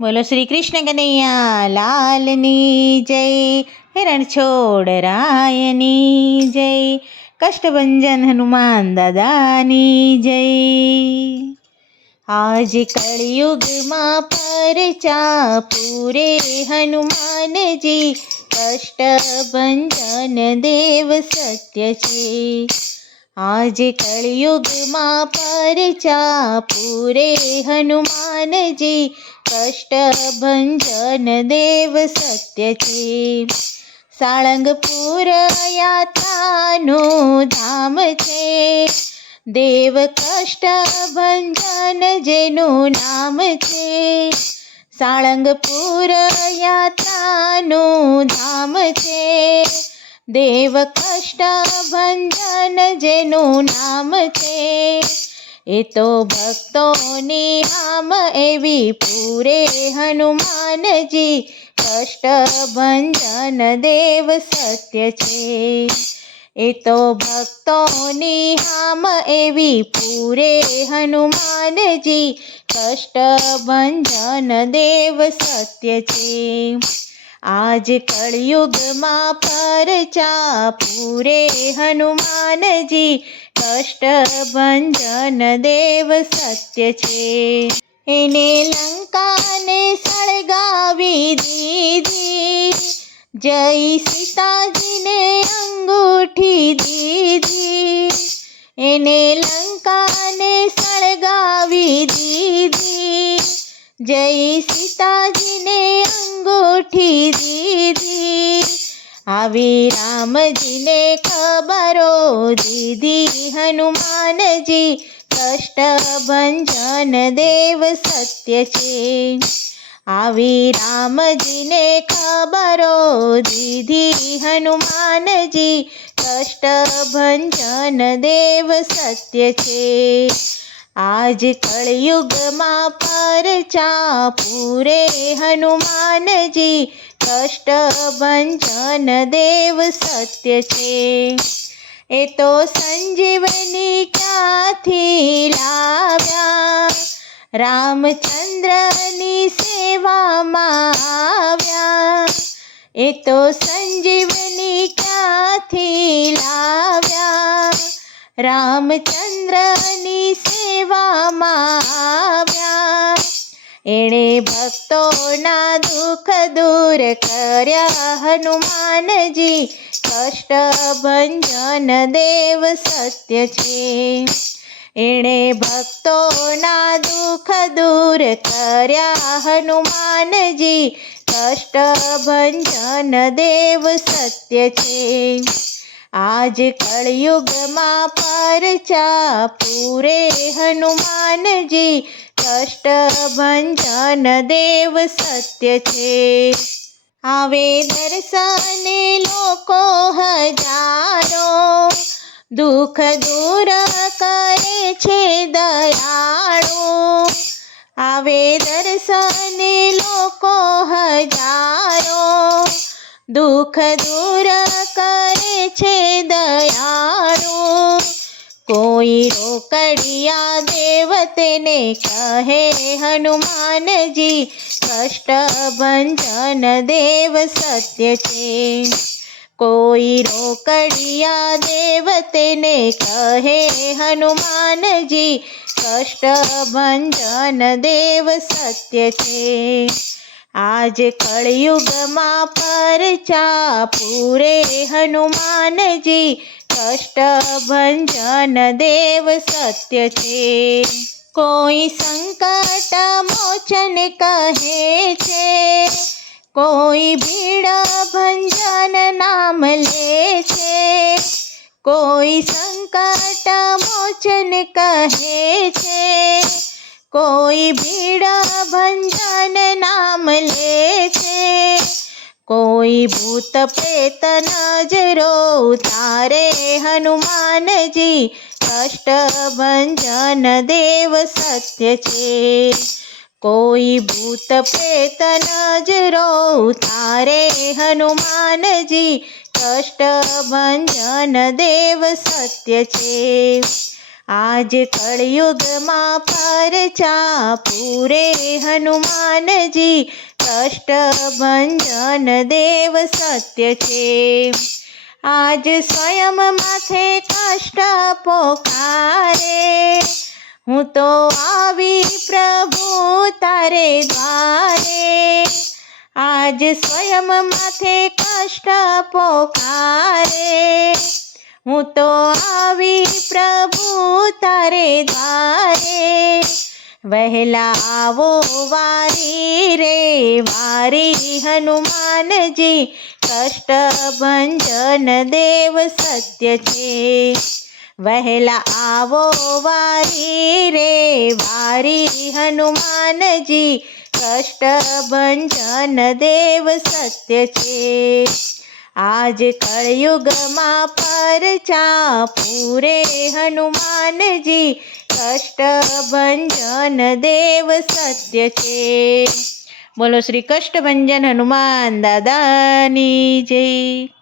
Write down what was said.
બોલો શ્રી કૃષ્ણ કનૈયા લાલની જય, હિરણ છોડ રાયની જય, કષ્ટભંજન હનુમાન દાદાની જય। આજ કળિયુગમાં પરચા પૂરે હનુમાનજી, કષ્ટભંજન દેવ સત્ય છે। આજ કળિયુગમાં પરચા પૂરે હનુમાનજી, કષ્ટભંજન દેવ સત્ય છે। સાળંગપુર યાત્રાનું ધામ છે, દેવ કષ્ટભંજન જેનું નામ છે। સાળંગપુર યાત્રાનું ધામ છે, દેવ કષ્ટભંજન જેનું નામ છે। એ તો ભક્તોની આમ એવી પૂરે હનુમાનજી, કષ્ટભંજન દેવ સત્ય છે। એ તો ભક્તોની આમ એવી પૂરે હનુમાનજી, કષ્ટભંજન દેવ સત્ય છે। આજ કળિયુગમાં પરચા પૂરે હનુમાનજી, કષ્ટભંજન દેવ સત્ય છે। એને લંકાને સળગાવી દીધી, જય સીતાજીને અંગૂઠી દીધી। એને લંકાને સળગાવી દીધી, જય સીતાજીને અંગૂઠી દીધી। આવી રામજીને ખબરો દીધી હનુમાનજી, કષ્ટભંજન દેવ સત્ય છે। આવી રામજીને ખબરો દીધી હનુમાનજી, કષ્ટભંજન દેવ સત્ય છે। આજ કળિયુગમાં પરચા પૂરે હનુમાનજી, કષ્ટભંજન દેવ સત્ય છે। એ તો સંજીવની ક્યાંથી લાવ્યા, રામચંદ્રની સેવામાં આવ્યા। એ તો સંજીવની ક્યાંથી લાવ્યા, રામચંદ્રની સેવામાં આવ્યા। એણે ભક્તોના દુઃખ દૂર કર્યા હનુમાનજી, કષ્ટભંજન દેવ સત્ય છે। એણે ભક્તોના દુઃખ દૂર કર્યા હનુમાનજી, કષ્ટભંજન દેવ સત્ય છે। આજ કળિયુગમાં પરચા પૂરે હનુમાનજી, કષ્ટભંજન દેવ સત્ય છે। આવે દર્શને લોકો હજારો, દુઃખ દૂર કરે છે દયાળુ। આવે દર્શને લોકો હજારો, દુઃખ દૂર કરે છે દયાળુ। કોઈ રોકડિયા દેવ તેને કહે હનુમાનજી, કષ્ટભંજન દેવ સત્ય છે। કોઈ રોકડિયા દેવ તેને કહે હનુમાનજી, કષ્ટભંજન દેવ સત્ય છે। આજ કળિયુગમાં પરચા પૂરે હનુમાનજી, કષ્ટભંજન દેવ સત્ય છે। કોઈ સંકટ મોચન કહે છે, કોઈ ભીડ ભંજન નામ લે છે। કોઈ સંકટ મોચન કહે છે, કોઈ ભીડ ભંજન નામ લે છે। કોઈ ભૂત પ્રેત નજરો ઉતારે હનુમાનજી, કષ્ટભંજન દેવ સત્ય છે। કોઈ ભૂત પ્રેત નજરો ઉતારે હનુમાનજી, કષ્ટભંજન દેવ સત્ય છે। આજ કળયુગમાં પરચા પૂરે હનુમાનજી, કષ્ટભંજન દેવ સત્ય છે. આજ સ્વયં માથે કષ્ટ પોકારે, હું તો આવી પ્રભુ તારે દ્વારે. આજ સ્વયં માથે કષ્ટ પોકારે, હું તો આવી પ્રભુ તારે દ્વારે. વહેલા આવો વારી રે વારી હનુમાનજી, કષ્ટભંજન દેવ સત્ય છે. વહેલા આવો વારી રે વારી હનુમાનજી, કષ્ટભંજન દેવ સત્ય છે. આજ કળયુગમાં પરચા પૂરે હનુમાનજી, કષ્ટભંજન દેવ સત્ય છે. બોલો શ્રી કષ્ટભંજન હનુમાન દાદાની જય.